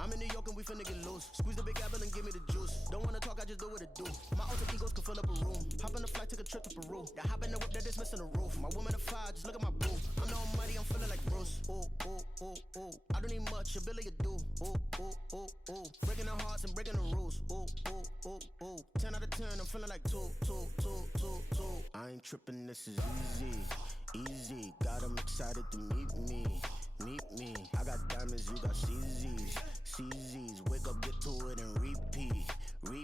I'm in New York and we finna get loose. Squeeze the big apple and give me the juice. Don't wanna talk, I just do what it do. My alter egos can fill up a room. Hop on the flight, take a trip to Peru. Yeah, hop in the whip, that is missing the roof. My woman a fire, just look at my boo. I'm the almighty, I'm feeling like Bruce. Ooh, ooh, ooh, ooh. I don't need much, your Billy a do. Ooh, ooh, ooh, ooh. Breaking the hearts and breaking the rules. Ooh, ooh, ooh, ooh. 10 out of 10, I'm feeling like 2. I ain't tripping, this is easy. Got 'em excited to meet me. I got diamonds, you got CZs. Wake up, get to it, and repeat. Hey,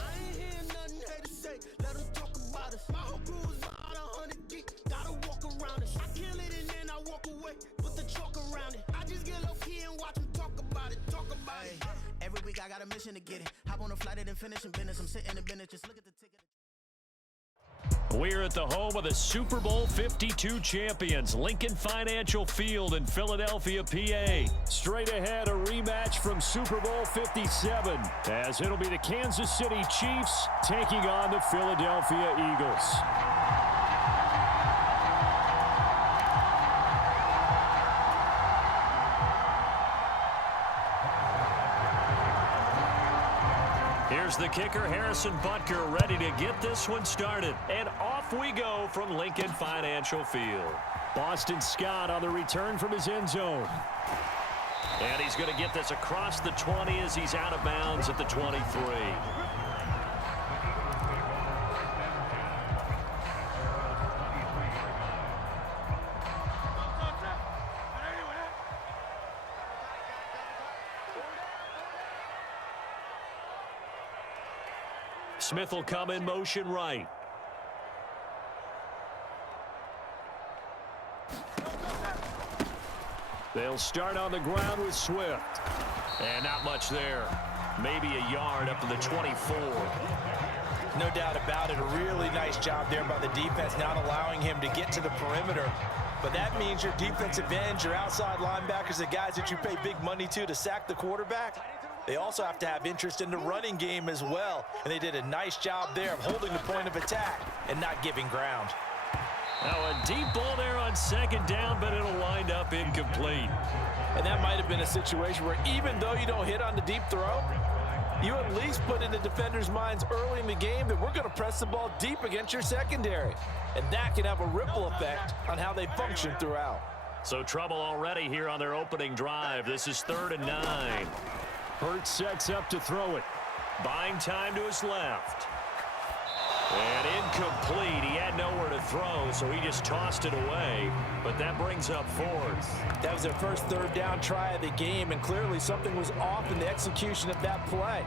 I ain't hearing nothing hate to say. Let them talk about us. My whole crew is about 100 deep. Gotta walk around us. I kill it and then I walk away. Put the chalk around it. I just get low key and watch them talk about it. Every week I got a mission to get it. Hop on a flight and then finish in business. I'm sitting in business, just look at the ticket. We're at the home of the Super Bowl 52 champions, Lincoln Financial Field in Philadelphia, PA. Straight ahead, a rematch from Super Bowl 57, as it'll be the Kansas City Chiefs taking on the Philadelphia Eagles. Here's the kicker, Harrison Butker, ready to get this one started. And off we go from Lincoln Financial Field. Boston Scott on the return from his end zone. And he's going to get this across the 20 as he's out of bounds at the 23. Smith will come in motion right. They'll start on the ground with Swift. And not much there. Maybe a yard up to the 24. No doubt about it. A really nice job there by the defense, not allowing him to get to the perimeter. But that means your defensive ends, your outside linebackers, the guys that you pay big money to sack the quarterback, they also have to have interest in the running game as well. And they did a nice job there of holding the point of attack and not giving ground. Now a deep ball there on second down, but it'll wind up incomplete. And that might have been a situation where even though you don't hit on the deep throw, you at least put in the defenders' minds early in the game that we're going to press the ball deep against your secondary. And that can have a ripple effect on how they function throughout. So trouble already here on their opening drive. This is 3rd and 9. Hurts sets up to throw it. Buying time to his left. And incomplete. He had nowhere to throw, so he just tossed it away. But that brings up 4th. That was their first 3rd down try of the game, and clearly something was off in the execution of that play.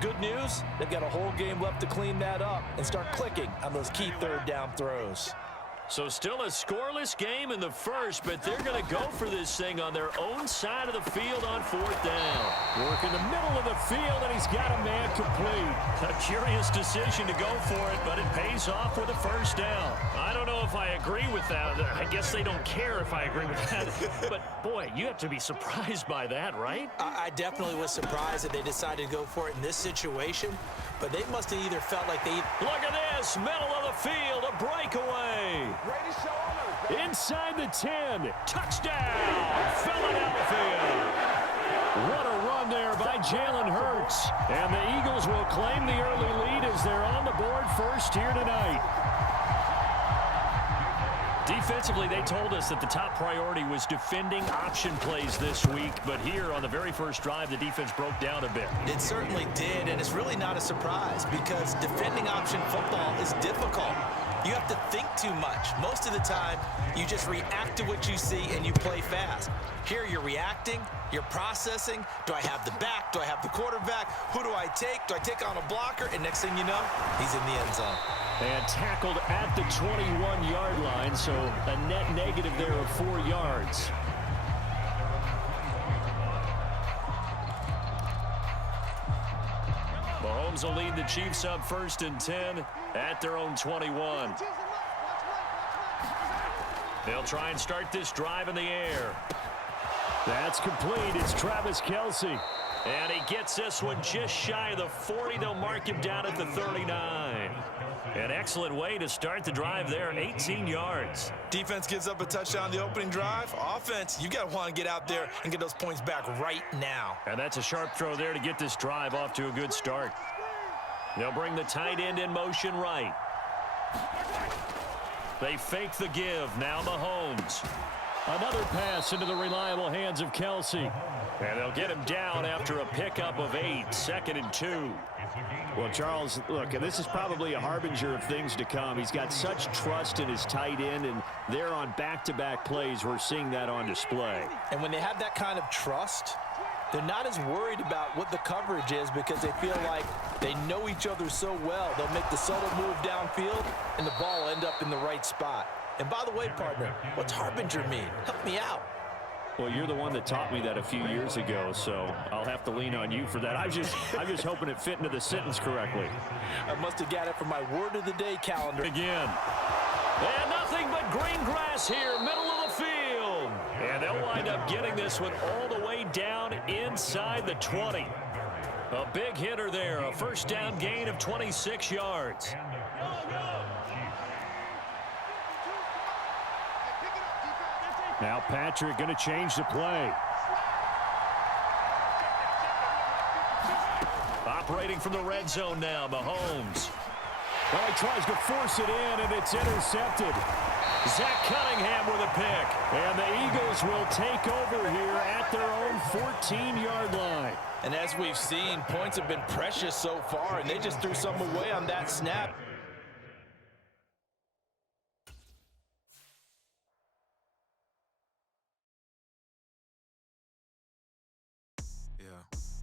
Good news, they've got a whole game left to clean that up and start clicking on those key 3rd down throws. So still a scoreless game in the first, but they're going to go for this thing on their own side of the field on 4th down. Work in the middle of the field, and he's got a man complete. A curious decision to go for it, but it pays off with a 1st down. I don't know if I agree with that. I guess they don't care if I agree with that. But, boy, you have to be surprised by that, right? I definitely was surprised that they decided to go for it in this situation, but they must have either felt like they... Look at this, middle of the field, a breakaway. Inside the 10, touchdown, Philadelphia. What a run there by Jalen Hurts. And the Eagles will claim the early lead as they're on the board first here tonight. Defensively, they told us that the top priority was defending option plays this week, but here on the very first drive, the defense broke down a bit. It certainly did, and it's really not a surprise because defending option football is difficult. You have to think too much. Most of the time, you just react to what you see and you play fast. Here you're reacting, you're processing. Do I have the back? Do I have the quarterback? Who do I take? Do I take on a blocker? And next thing you know, he's in the end zone. And tackled at the 21-yard line, so a net negative there of 4 yards. Mahomes will lead the Chiefs up 1st and 10 at their own 21. They'll try and start this drive in the air. That's complete. It's Travis Kelce. And he gets this one just shy of the 40. They'll mark him down at the 39. An excellent way to start the drive there, 18 yards. Defense gives up a touchdown the opening drive. Offense, you got to want to get out there and get those points back right now. And that's a sharp throw there to get this drive off to a good start. They'll bring the tight end in motion right. They fake the give. Now Mahomes. Another pass into the reliable hands of Kelsey. And they'll get him down after a pickup of 8, 2nd and 2. Well, Charles, look, and this is probably a harbinger of things to come. He's got such trust in his tight end, and they're on back-to-back plays. We're seeing that on display. And when they have that kind of trust, they're not as worried about what the coverage is because they feel like they know each other so well. They'll make the subtle move downfield, and the ball will end up in the right spot. And by the way, partner, what's harbinger mean? Help me out. Well, you're the one that taught me that a few years ago, so I'll have to lean on you for that. I'm just hoping it fit into the sentence correctly. I must have got it from my word of the day calendar. Again. And nothing but green grass here, middle of the field. And they'll wind up getting this one all the way down inside the 20. A big hitter there, a first down gain of 26 yards. Now Patrick going to change the play. Operating from the red zone now, Mahomes. Well, he tries to force it in, and it's intercepted. Zach Cunningham with a pick. And the Eagles will take over here at their own 14-yard line. And as we've seen, points have been precious so far, and they just threw some away on that snap.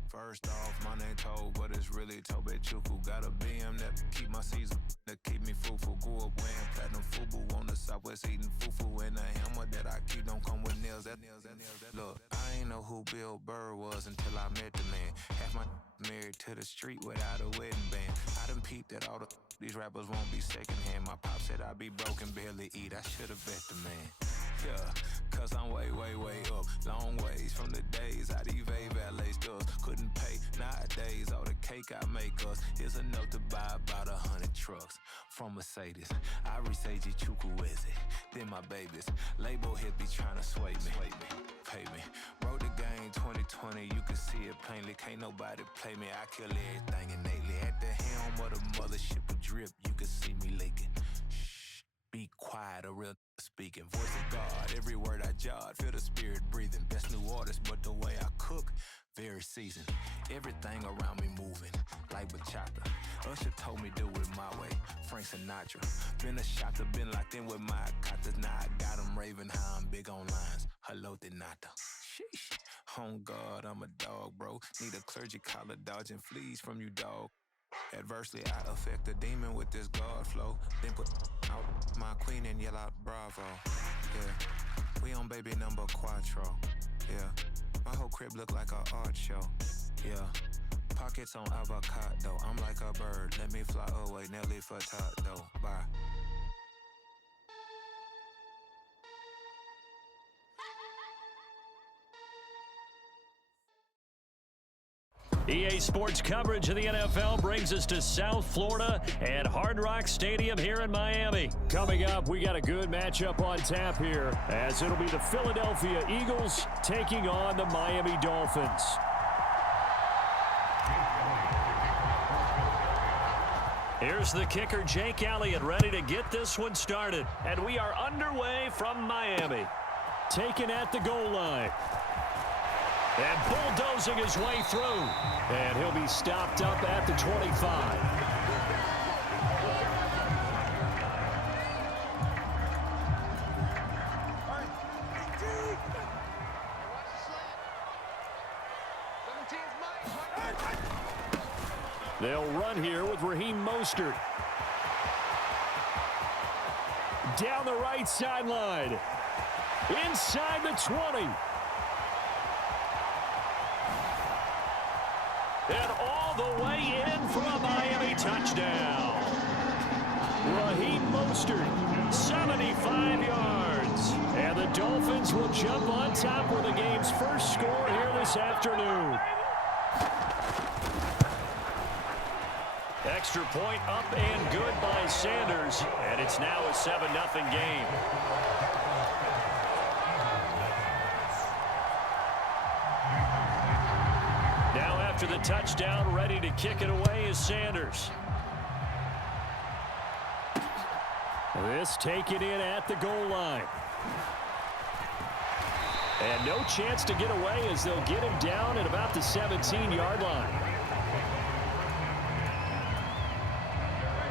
First off, my name Toad, but it's really Tobe Chuku. Got a BM that keep my season, that keep me fruitful. Grew up wearing platinum FUBU on the southwest eating fufu. And the hammer that I keep don't come with nails. Look, I ain't know who Bill Burr was until I met the man. Half my married to the street without a wedding band. I done peeped that all these rappers won't be secondhand. My pop said I'd be broken, barely eat. I should've bet the man. Yeah, cause I'm way, way, way up. Long ways from the days I these valet stores couldn't pay. Nowadays, all the cake I make us is enough to buy about 100 trucks from Mercedes. I resage Chukwueze, then my babies. Label hit be trying to sway me, pay me. Wrote the game 2020, you can see it plainly. Can't nobody play me, I kill everything innately. At the helm of the mothership with drip, you can see me leaking. Shh, be quiet, a real speaking. Voice of God, every word I jot, feel the spirit breathing. Best new artist, but the way I cook, very seasoned. Everything around me moving, like bachata. Usher told me do it my way, Frank Sinatra. Been a shotter, been locked in with my katas. Now I got them raving how I'm big on lines. Hello, Denata. Sheesh. On God, I'm a dog, bro. Need a clergy collar, dodging fleas from you, dog. Adversely, I affect the demon with this God flow. Then put out my queen and yell out bravo. Yeah, we on baby number quattro. Yeah, my whole crib look like a art show. Yeah, pockets on avocado. I'm like a bird, let me fly away. Nelly Furtado, bye. EA Sports coverage of the NFL brings us to South Florida and Hard Rock Stadium here in Miami. Coming up, we got a good matchup on tap here, as it'll be the Philadelphia Eagles taking on the Miami Dolphins. Here's the kicker, Jake Elliott, ready to get this one started. And we are underway from Miami. Taken at the goal line. And bulldozing his way through. And he'll be stopped up at the 25. They'll run here with Raheem Mostert. Down the right sideline. Inside the 20. And all the way in for a Miami touchdown. Raheem Mostert, 75 yards. And the Dolphins will jump on top for the game's first score here this afternoon. Extra point up and good by Sanders, and it's now a 7-0 game. Now after the touchdown, ready to kick it away is Sanders. This taken in at the goal line. And no chance to get away as they'll get him down at about the 17-yard line.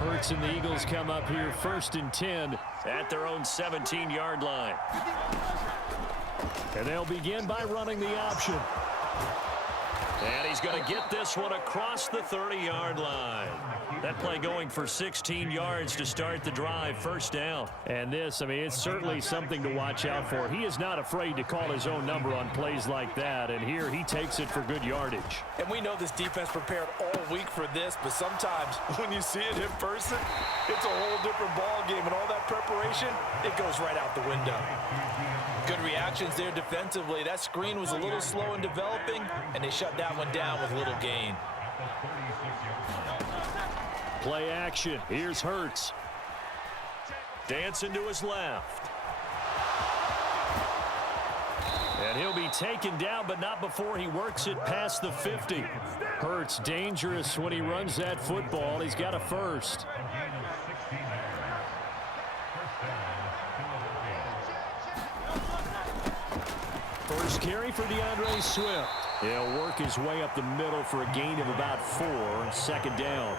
Hurts and the Eagles come up here 1st and 10 at their own 17-yard line. And they'll begin by running the option. And he's going to get this one across the 30-yard line. That play going for 16 yards to start the drive, 1st down. And this, I mean, it's certainly something to watch out for. He is not afraid to call his own number on plays like that, and here he takes it for good yardage. And we know this defense prepared all week for this, but sometimes when you see it in person, it's a whole different ball game, and all that preparation, it goes right out the window. Good reactions there defensively. That screen was a little slow in developing, and they shut that one down with little gain. Play action. Here's Hurts. Dancing to his left. And he'll be taken down, but not before he works it past the 50. Hurts dangerous when he runs that football. He's got a first. First carry for DeAndre Swift. He'll work his way up the middle for a gain of about 4, 2nd down.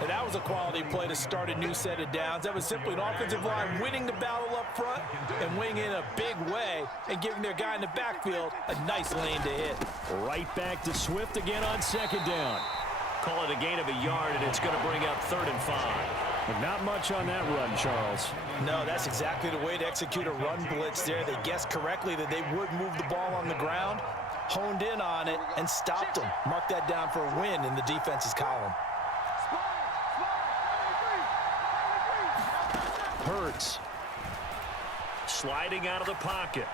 And that was a quality play to start a new set of downs. That was simply an offensive line winning the battle up front and winning in a big way and giving their guy in the backfield a nice lane to hit. Right back to Swift again on 2nd down. Call it a gain of a yard, and it's going to bring up 3rd and 5. But not much on that run, Charles. No, that's exactly the way to execute a run blitz there. They guessed correctly that they would move the ball on the ground, honed in on it, and stopped them. Mark that down for a win in the defense's column. Hurts. Sliding out of the pocket.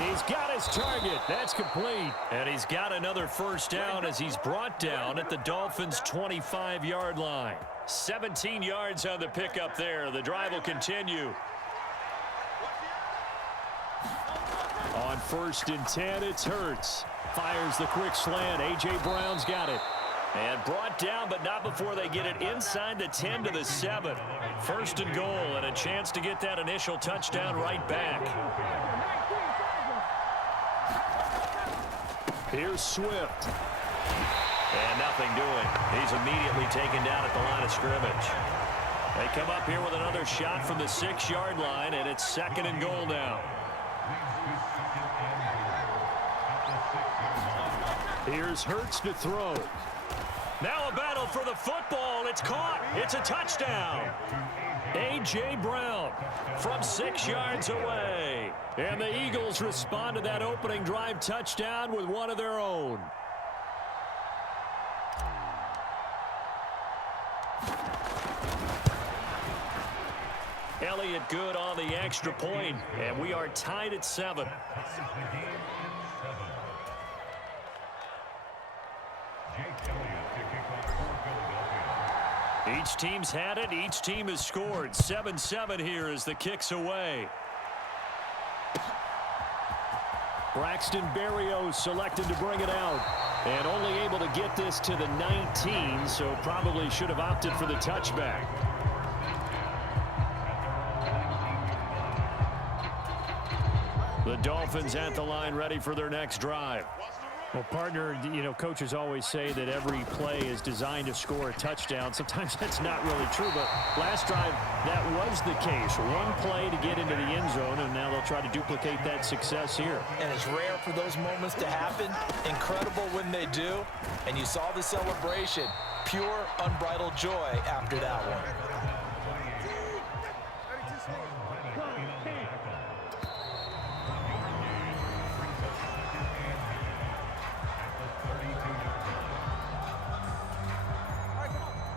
He's got his target. That's complete. And he's got another 1st down as he's brought down at the Dolphins' 25-yard line. 17 yards on the pickup there. The drive will continue. On 1st and 10, it's Hurts. Fires the quick slant. A.J. Brown's got it. And brought down, but not before they get it inside the 10 to the 7. 1st and goal, and a chance to get that initial touchdown right back. Here's Swift. And nothing doing. He's immediately taken down at the line of scrimmage. They come up here with another shot from the 6-yard line, and it's 2nd and goal now. Here's Hurts to throw. Now a battle for the football. It's caught. It's a touchdown. A.J. Brown from 6 yards away. And the Eagles respond to that opening drive touchdown with one of their own. Elliott good on the extra point, and we are tied at 7. Each team's had it. Each team has scored. 7-7 here as the kick's away. Braxton Berrios selected to bring it out. And only able to get this to the 19, so probably should have opted for the touchback. The Dolphins at the line ready for their next drive. Well, partner, you know, coaches always say that every play is designed to score a touchdown. Sometimes that's not really true, but last drive, that was the case. One play to get into the end zone, and now they'll try to duplicate that success here. And it's rare for those moments to happen. Incredible when they do. And you saw the celebration. Pure, unbridled joy after that one.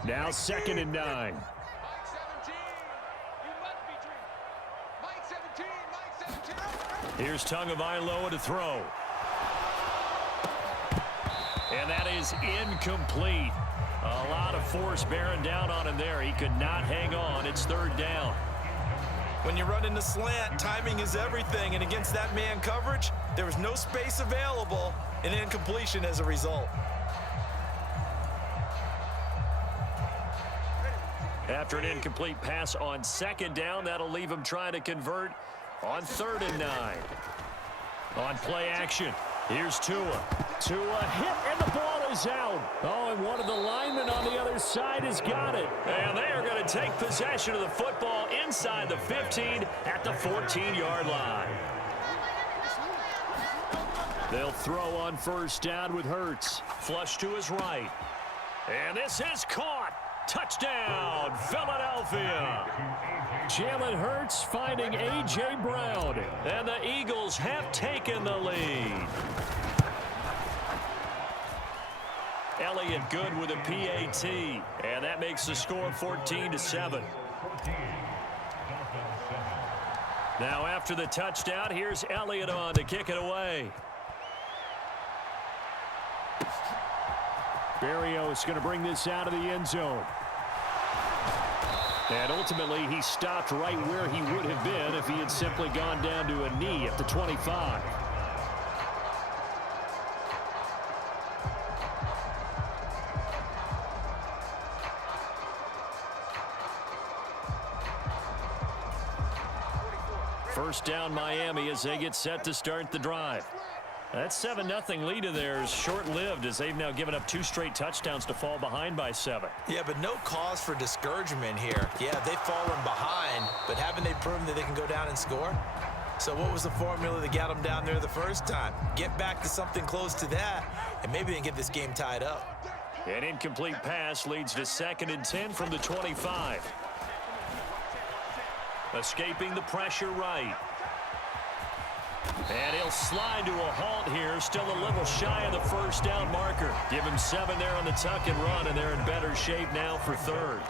Now 2nd and 9. Here's Tagovailoa to throw. And that is incomplete. A lot of force bearing down on him there. He could not hang on. It's third down. When you run in the slant, timing is everything, and against that man coverage, there was no space available, and incompletion as a result. After an incomplete pass on second down, that'll leave him trying to convert on 3rd and 9. On play action, here's Tua. Tua hit, and the ball is out. Oh, and one of the linemen on the other side has got it. And they are going to take possession of the football inside the 15 at the 14-yard line. They'll throw on first down with Hurts. Flush to his right. And this is caught. Touchdown, Philadelphia. Jalen Hurts finding A.J. Brown. And the Eagles have taken the lead. Elliott good with a PAT. And that makes the score 14-7. Now after the touchdown, here's Elliott on to kick it away. Berrios is going to bring this out of the end zone. And ultimately, he stopped right where he would have been if he had simply gone down to a knee at the 25. First down Miami as they get set to start the drive. That 7-0 lead of theirs short-lived as they've now given up 2 straight touchdowns to fall behind by 7. Yeah, but no cause for discouragement here. Yeah, they've fallen behind, but haven't they proven that they can go down and score? So what was the formula that got them down there the first time? Get back to something close to that, and maybe they can get this game tied up. An incomplete pass leads to 2nd and 10 from the 25. Escaping the pressure right. And he'll slide to a halt here. Still a little shy of the first down marker. Give him 7 there on the tuck and run, and they're in better shape now for 3rd.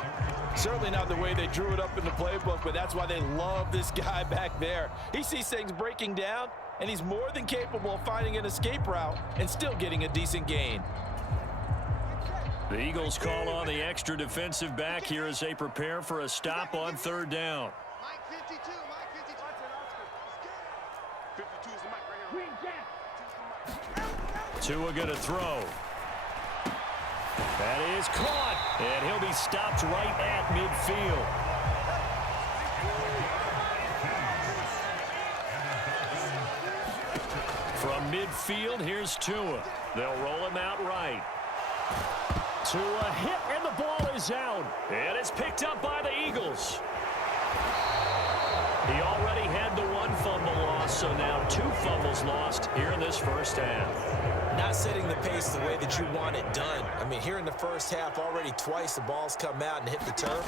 Certainly not the way they drew it up in the playbook, but that's why they love this guy back there. He sees things breaking down, and he's more than capable of finding an escape route and still getting a decent gain. The Eagles call on the extra defensive back here as they prepare for a stop on 3rd down. Tua going to throw. That is caught, and he'll be stopped right at midfield. From midfield, here's Tua. They'll roll him out right. Tua hit, and the ball is out. And it's picked up by the Eagles. He already had the 1 fumble loss, so now 2 fumbles lost here in this first half. Not setting the pace the way that you want it done. I mean, here in the first half, already twice the ball's come out and hit the turf.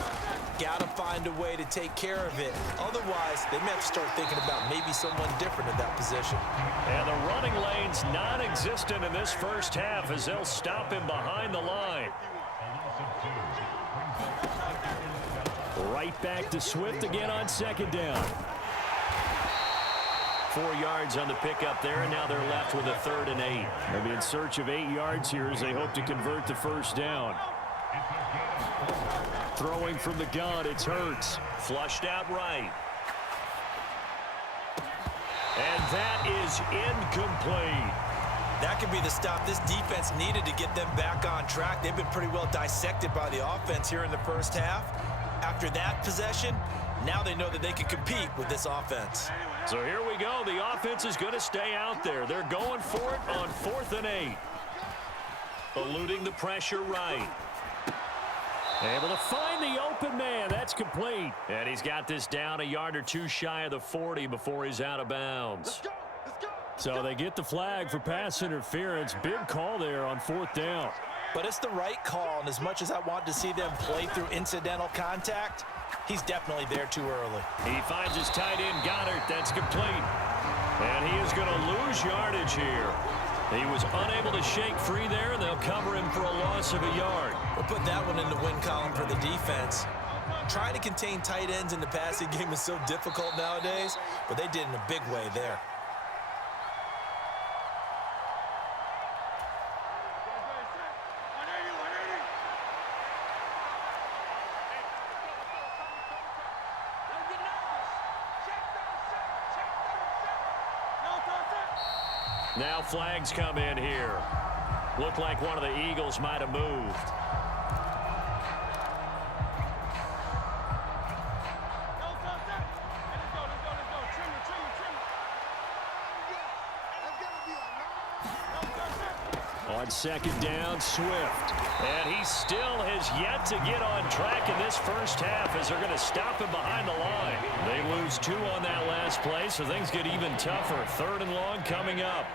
Got to find a way to take care of it. Otherwise, they may have to start thinking about maybe someone different at that position. And the running lane's non-existent in this first half as they'll stop him behind the line. Right back to Swift again on 2nd down. 4 yards on the pickup there, and now they're left with a 3rd and 8. They'll be in search of 8 yards here as they hope to convert the first down. Throwing from the gun, it's Hurts. Flushed out right. And that is incomplete. That could be the stop this defense needed to get them back on track. They've been pretty well dissected by the offense here in the first half. After that possession, now they know that they can compete with this offense. So here we go. The offense is going to stay out there. They're going for it on 4th and 8. Eluding the pressure right. Able to find the open man. That's complete. And he's got this down a yard or 2 shy of the 40 before he's out of bounds. So they get the flag for pass interference. Big call there on 4th down. But it's the right call, and as much as I want to see them play through incidental contact, he's definitely there too early. He finds his tight end, Goddard. That's complete. And he is going to lose yardage here. He was unable to shake free there, and they'll cover him for a loss of a yard. We'll put that one in the win column for the defense. Trying to contain tight ends in the passing game is so difficult nowadays, but they did in a big way there. Now flags come in here. Looked like one of the Eagles might have moved. On second down, Swift. And he still has yet to get on track in this first half as they're going to stop him behind the line. They lose 2 on that last play, so things get even tougher. 3rd and long coming up.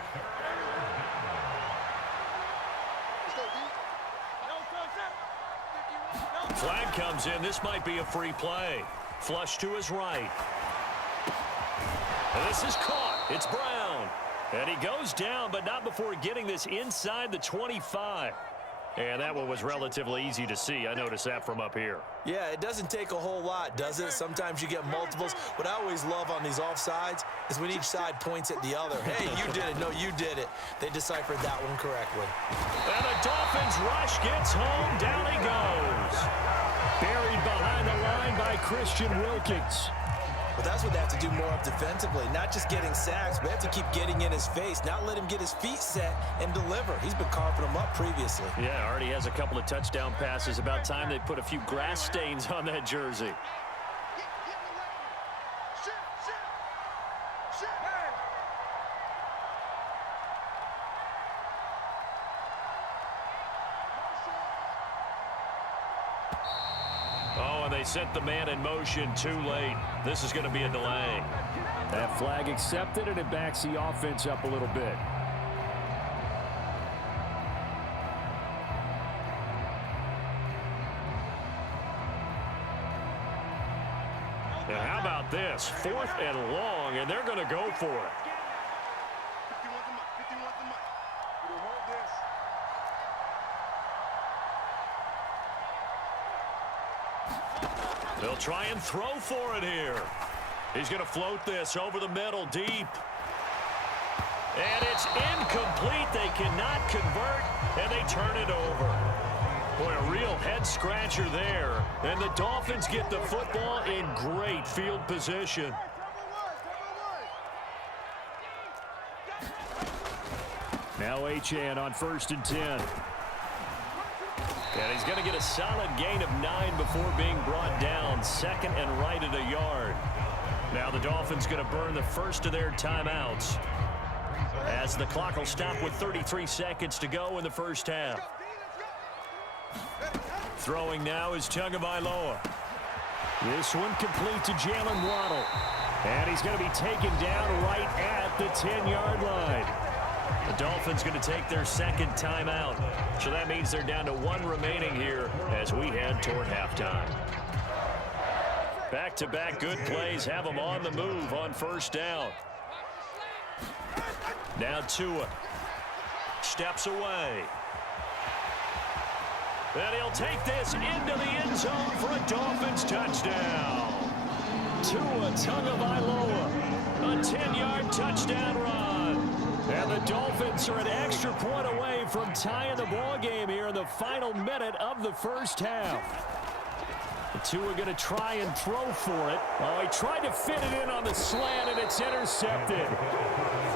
Flag comes in. This might be a free play. Flush to his right. And this is caught. It's Brown. And he goes down, but not before getting this inside the 25. And that one was relatively easy to see. I noticed that from up here. Yeah, it doesn't take a whole lot, does it? Sometimes you get multiples. What I always love on these offsides is when each side points at the other. Hey, you did it. No, you did it. They deciphered that one correctly. And the Dolphins rush gets home. Down he goes. Buried behind the line by Christian Wilkins. But that's what they have to do more of defensively, not just getting sacks, but they have to keep getting in his face, not let him get his feet set and deliver. He's been carving them up previously. Yeah, already has a couple of touchdown passes. About time they put a few grass stains on that jersey. Oh, and they sent the man in motion too late. This is going to be a delay. That flag accepted, and it backs the offense up a little bit. And how about this? 4th and long, and they're going to go for it. They'll try and throw for it here. He's going to float this over the middle deep. And it's incomplete. They cannot convert, and they turn it over. Boy, a real head-scratcher there. And the Dolphins get the football in great field position. Now Achane on 1st and 10. And he's going to get a solid gain of 9 before being brought down. 2nd and right at a yard. Now the Dolphins going to burn the first of their timeouts as the clock will stop with 33 seconds to go in the first half. Throwing now is Tagovailoa. This one complete to Jalen Waddle. And he's going to be taken down right at the 10-yard line. The Dolphins going to take their 2nd timeout. So that means they're down to 1 remaining here as we head toward halftime. Back-to-back good plays have them on the move on 1st down. Now Tua steps away. And he'll take this into the end zone for a Dolphins touchdown. Tua Tagovailoa, a 10-yard touchdown run. And the Dolphins are an extra point away from tying the ball game here in the final minute of the first half. The Tua going to try and throw for it. Oh, he tried to fit it in on the slant, and it's intercepted.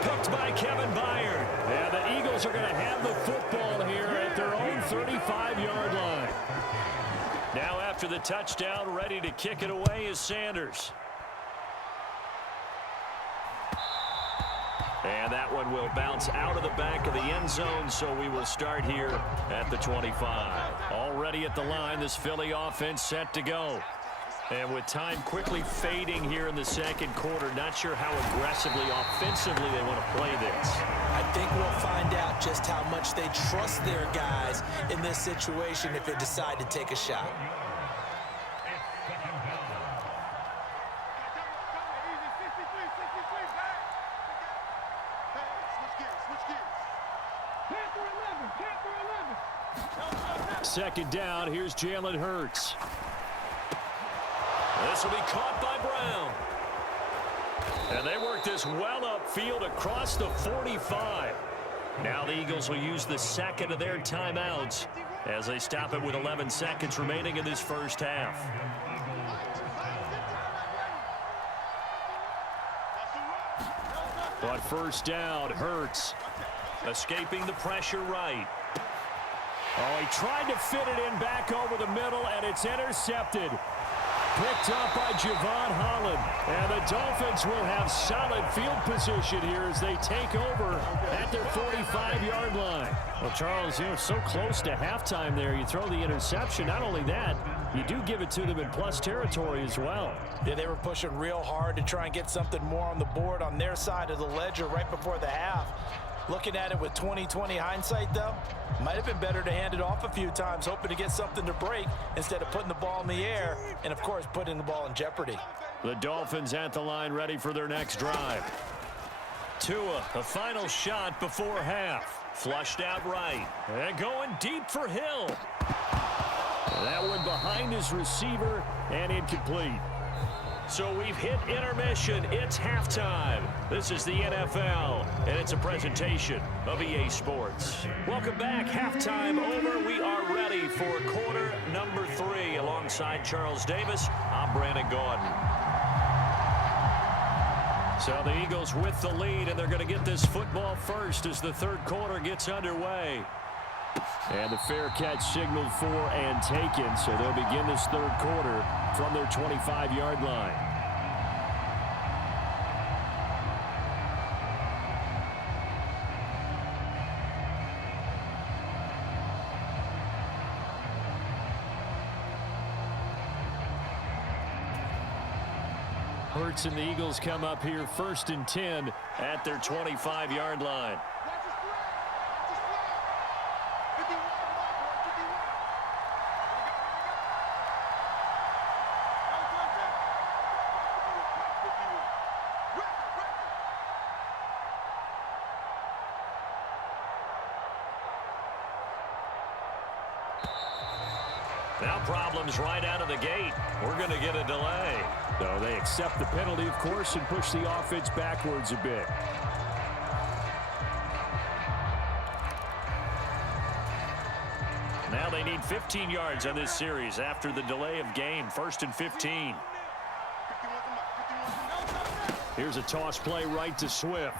Picked by Kevin Byard. And the Eagles are going to have the football here at their own 35-yard line. Now after the touchdown, ready to kick it away is Sanders. And that one will bounce out of the back of the end zone, so we will start here at the 25. Already at the line, this Philly offense set to go. And with time quickly fading here in the 2nd quarter, not sure how aggressively, offensively they want to play this. I think we'll find out just how much they trust their guys in this situation if they decide to take a shot. Second down, here's Jalen Hurts. This will be caught by Brown. And they work this well upfield across the 45. Now the Eagles will use the 2nd of their timeouts as they stop it with 11 seconds remaining in this first half. But first down, Hurts. Escaping the pressure right. Oh, he tried to fit it in back over the middle, and it's intercepted. Picked up by Javon Holland. And the Dolphins will have solid field position here as they take over at their 45-yard line. Well, Charles, so close to halftime there. You throw the interception. Not only that, you do give it to them in plus territory as well. Yeah, they were pushing real hard to try and get something more on the board on their side of the ledger right before the half. Looking at it with 20/20 hindsight, though, might have been better to hand it off a few times, hoping to get something to break instead of putting the ball in the air and, of course, putting the ball in jeopardy. The Dolphins at the line ready for their next drive. Tua, a final shot before half. Flushed out right. And going deep for Hill. That one behind his receiver and incomplete. So we've hit intermission. It's halftime. This is the NFL, and it's a presentation of EA Sports. Welcome back. Halftime over. We are ready for quarter number 3. Alongside Charles Davis, I'm Brandon Gordon. So the Eagles with the lead, and they're going to get this football first as the third quarter gets underway. And the fair catch signaled for and taken, so they'll begin this third quarter from their 25-yard line. Hurts and the Eagles come up here 1st and 10 at their 25-yard line. Now problems right out of the gate. We're going to get a delay. So they accept the penalty, of course, and push the offense backwards a bit. Now they need 15 yards on this series after the delay of game. 1st and 15. Here's a toss play right to Swift.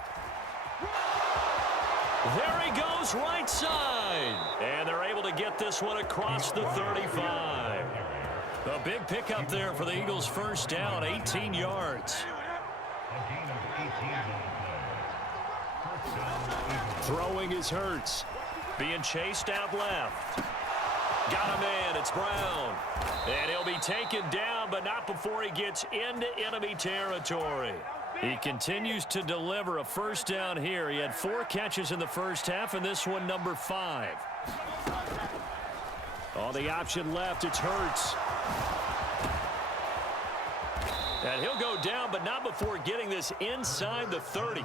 There he goes right side. And they're able to get this one across the 35. A big pickup there for the Eagles' first down, 18 yards. Throwing is Hurts. Being chased out left. Got a man, it's Brown. And he'll be taken down, but not before he gets into enemy territory. He continues to deliver a first down here. He had 4 catches in the first half, and this one number 5. On the option left, it's Hurts. And he'll go down, but not before getting this inside the 30.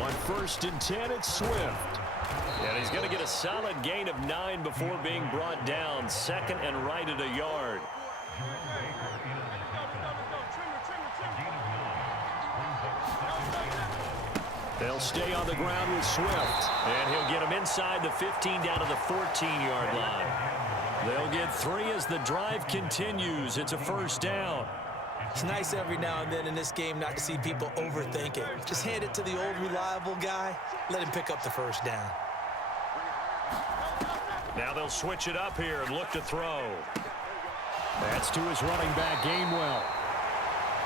On 1st and 10, it's Swift. And he's going to get a solid gain of 9 before being brought down. 2nd and right at a yard. They'll stay on the ground with Swift. And he'll get him inside the 15 down to the 14-yard line. They'll get 3 as the drive continues. It's a first down. It's nice every now and then in this game not to see people overthink it. Just hand it to the old reliable guy. Let him pick up the first down. Now they'll switch it up here and look to throw. That's to his running back, Gainwell.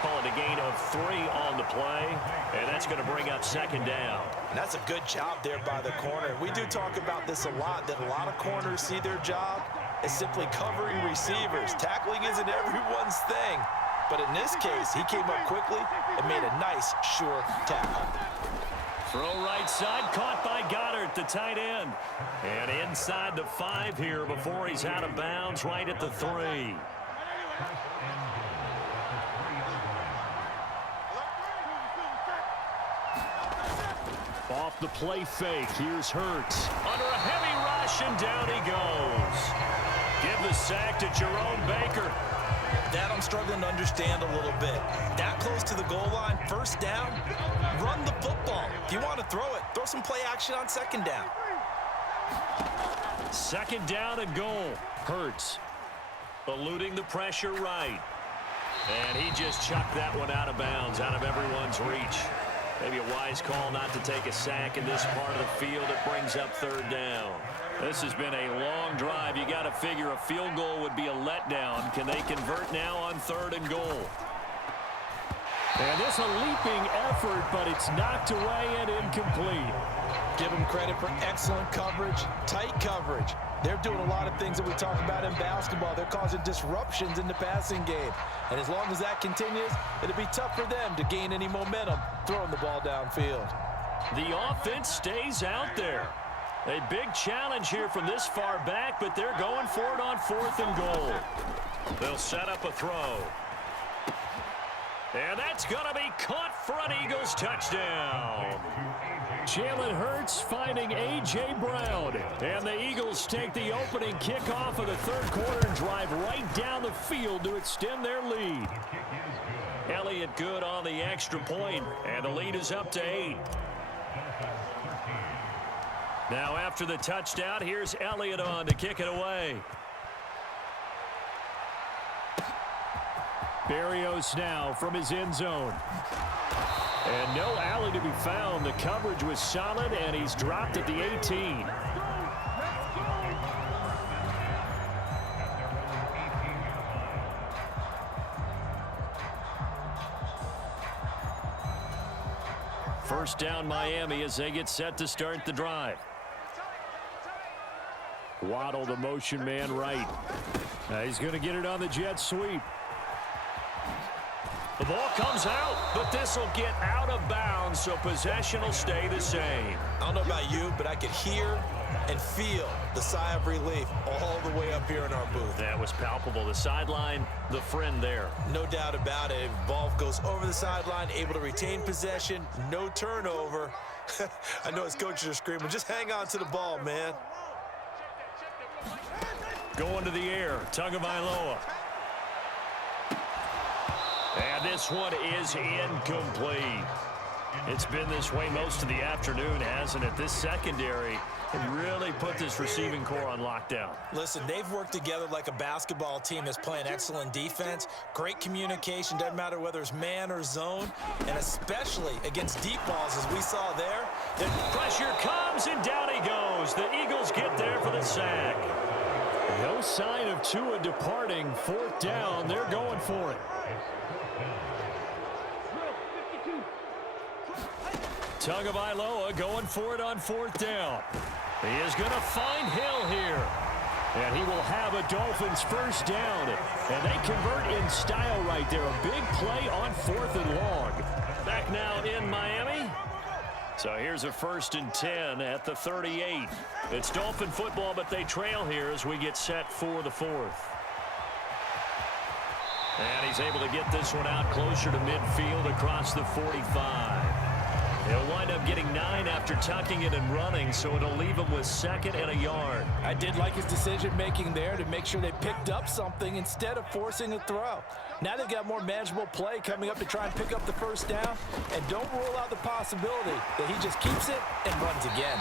Call it a gain of 3 on the play, and that's going to bring up 2nd down. And that's a good job there by the corner. We do talk about this a lot, that a lot of corners see their job as simply covering receivers. Tackling isn't everyone's thing. But in this case, he came up quickly and made a nice, sure tackle. Throw right side, caught by Goddard, the tight end. And inside the 5 here before he's out of bounds, right at the 3. Off the play fake, here's Hurts. Under a heavy rush, and down he goes. Give the sack to Jerome Baker. That I'm struggling to understand a little bit. That close to the goal line, first down, run the football. If you want to throw it, throw some play action on 2nd down. 2nd down and goal. Hurts. Eluding the pressure right. And he just chucked that one out of bounds, out of everyone's reach. Maybe a wise call not to take a sack in this part of the field. It brings up third down. This has been a long drive. You got to figure a field goal would be a letdown. Can they convert now on 3rd and goal? And this a leaping effort, but it's knocked away and incomplete. Give them credit for excellent coverage, tight coverage. They're doing a lot of things that we talk about in basketball. They're causing disruptions in the passing game. And as long as that continues, it'll be tough for them to gain any momentum throwing the ball downfield. The offense stays out there. A big challenge here from this far back, but they're going for it on 4th and goal. They'll set up a throw. And that's going to be caught for an Eagles touchdown. Jalen Hurts finding A.J. Brown. And the Eagles take the opening kickoff of the 3rd quarter and drive right down the field to extend their lead. Elliott good on the extra point, and the lead is up to 8. Now after the touchdown, here's Elliott on to kick it away. Berrios now from his end zone. And no alley to be found. The coverage was solid, and he's dropped at the 18. First down Miami as they get set to start the drive. Waddle, the motion man right. He's going to get it on the jet sweep. The ball comes out, but this will get out of bounds, so possession will stay the same. I don't know about you, but I could hear and feel the sigh of relief all the way up here in our booth. That was palpable. The sideline, the friend there. No doubt about it. Ball goes over the sideline, able to retain possession, no turnover. I know his coaches are screaming, just hang on to the ball, man. Going to the air, Tagovailoa. And this one is incomplete. It's been this way most of the afternoon, hasn't it? This secondary can really put this receiving core on lockdown. Listen, they've worked together like a basketball team that's playing excellent defense. Great communication, doesn't matter whether it's man or zone, and especially against deep balls as we saw there. The pressure comes, and down he goes. The Eagles get there for the sack. No sign of Tua departing. 4th down, they're going for it. Tagovailoa going for it on 4th down. He is going to find Hill here. And he will have a Dolphins first down. And they convert in style right there. A big play on 4th and long. Back now in Miami. So here's a 1st and 10 at the 38. It's Dolphin football, but they trail here as we get set for the 4th. And he's able to get this one out closer to midfield across the 45. He'll wind up getting 9 after tucking it and running, so it'll leave him with 2nd and a yard. I did like his decision-making there to make sure they picked up something instead of forcing a throw. Now they've got more manageable play coming up to try and pick up the first down, and don't rule out the possibility that he just keeps it and runs again.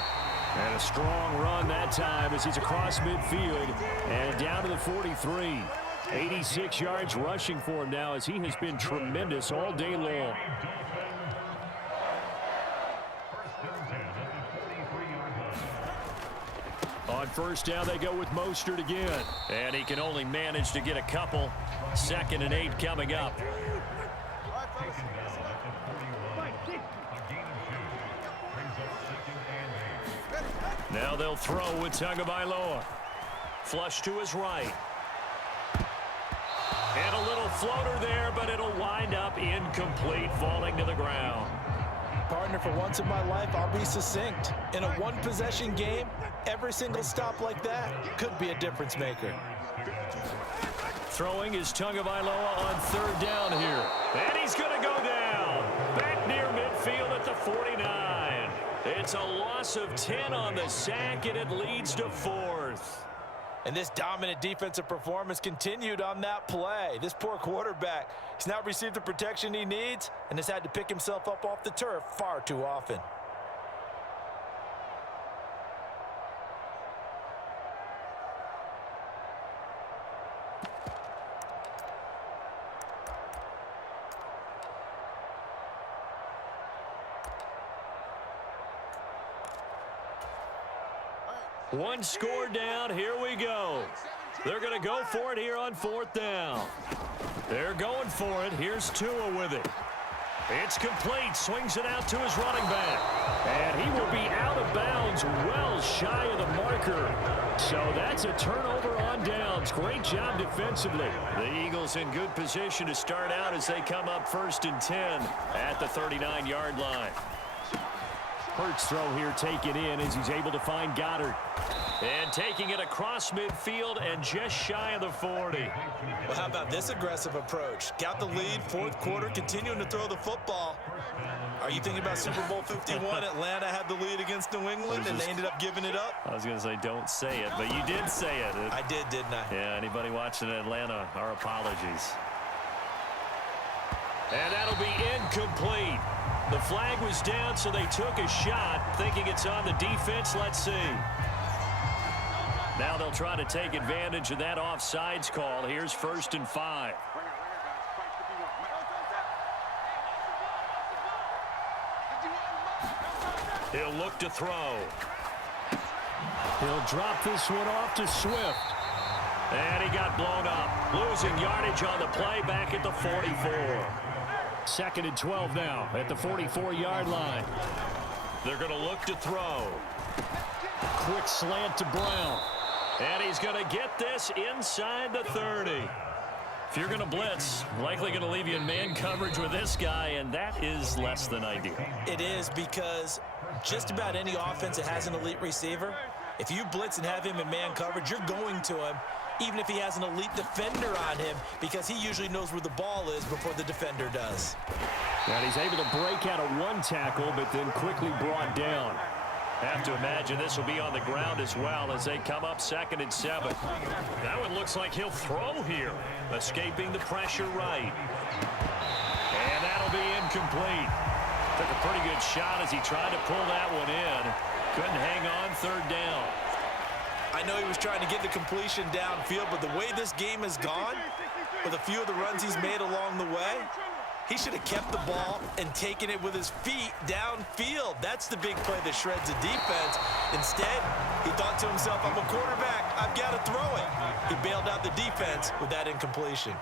And a strong run that time as he's across midfield and down to the 43. 86 yards rushing for him now as he has been tremendous all day long. On first down, they go with Mostert again. And he can only manage to get a couple. 2nd and 8 coming up. Now they'll throw with Tagovailoa. Flush to his right. And a little floater there, but it'll wind up incomplete, falling to the ground. Partner, for once in my life, I'll be succinct. In a one-possession game, every single stop like that could be a difference maker. Throwing is Tagovailoa on 3rd down here. And he's going to go down. Back near midfield at the 49. It's a loss of 10 on the sack, and it leads to 4th. And this dominant defensive performance continued on that play. This poor quarterback, he's not received the protection he needs and has had to pick himself up off the turf far too often. One score down. Here we go. They're going to go for it here on 4th down. They're going for it. Here's Tua with it. It's complete. Swings it out to his running back. And he will be out of bounds well shy of the marker. So that's a turnover on downs. Great job defensively. The Eagles in good position to start out as they come up 1st and 10 at the 39-yard line. Hurts throw here taken in as he's able to find Goddard. And taking it across midfield and just shy of the 40. Well, how about this aggressive approach? Got the lead, 4th quarter, continuing to throw the football. Are you thinking about Super Bowl 51? Atlanta had the lead against New England, and they ended up giving it up? I was going to say don't say it, but you did say it. I did, didn't I? Yeah, anybody watching Atlanta, our apologies. And that'll be incomplete. The flag was down, so they took a shot, thinking it's on the defense. Let's see. Now they'll try to take advantage of that offsides call. Here's 1st and 5. He'll look to throw. He'll drop this one off to Swift. And he got blown up. Losing yardage on the play back at the 44. 2nd and 12 now at the 44-yard line. They're going to look to throw. Quick slant to Brown. And he's going to get this inside the 30. If you're going to blitz, likely going to leave you in man coverage with this guy, and that is less than ideal. It is, because just about any offense that has an elite receiver, if you blitz and have him in man coverage, you're going to him, even if he has an elite defender on him, because he usually knows where the ball is before the defender does. And he's able to break out of one tackle, but then quickly brought down. Have to imagine this will be on the ground as well as they come up 2nd and 7. That one looks like he'll throw here. Escaping the pressure right. And that'll be incomplete. Took a pretty good shot as he tried to pull that one in. Couldn't hang on 3rd down. I know he was trying to get the completion downfield, but the way this game has gone, with a few of the runs he's made along the way, he should have kept the ball and taken it with his feet downfield. That's the big play that shreds the defense. Instead, he thought to himself, I'm a quarterback, I've got to throw it. He bailed out the defense with that incompletion.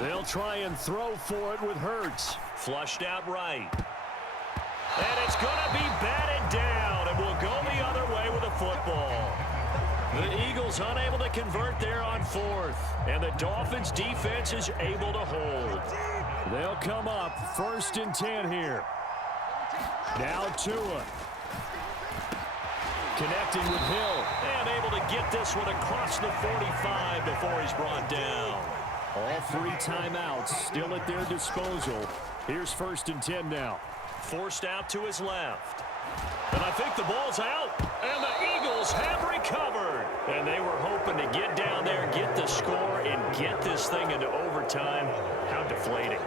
They'll try and throw for it with Hurts. Flushed out right. And it's going to be batted down, and will go the other way with the football. The Eagles unable to convert there on 4th, and the Dolphins defense is able to hold. They'll come up 1st and 10 here. Now Tua. Connecting with Hill. And able to get this one across the 45 before he's brought down. All 3 timeouts still at their disposal. Here's 1st and 10 now. Forced out to his left. And I think the ball's out. And the Eagles have recovered. And they were hoping to get down there, get the score, and get this thing into overtime. How deflating.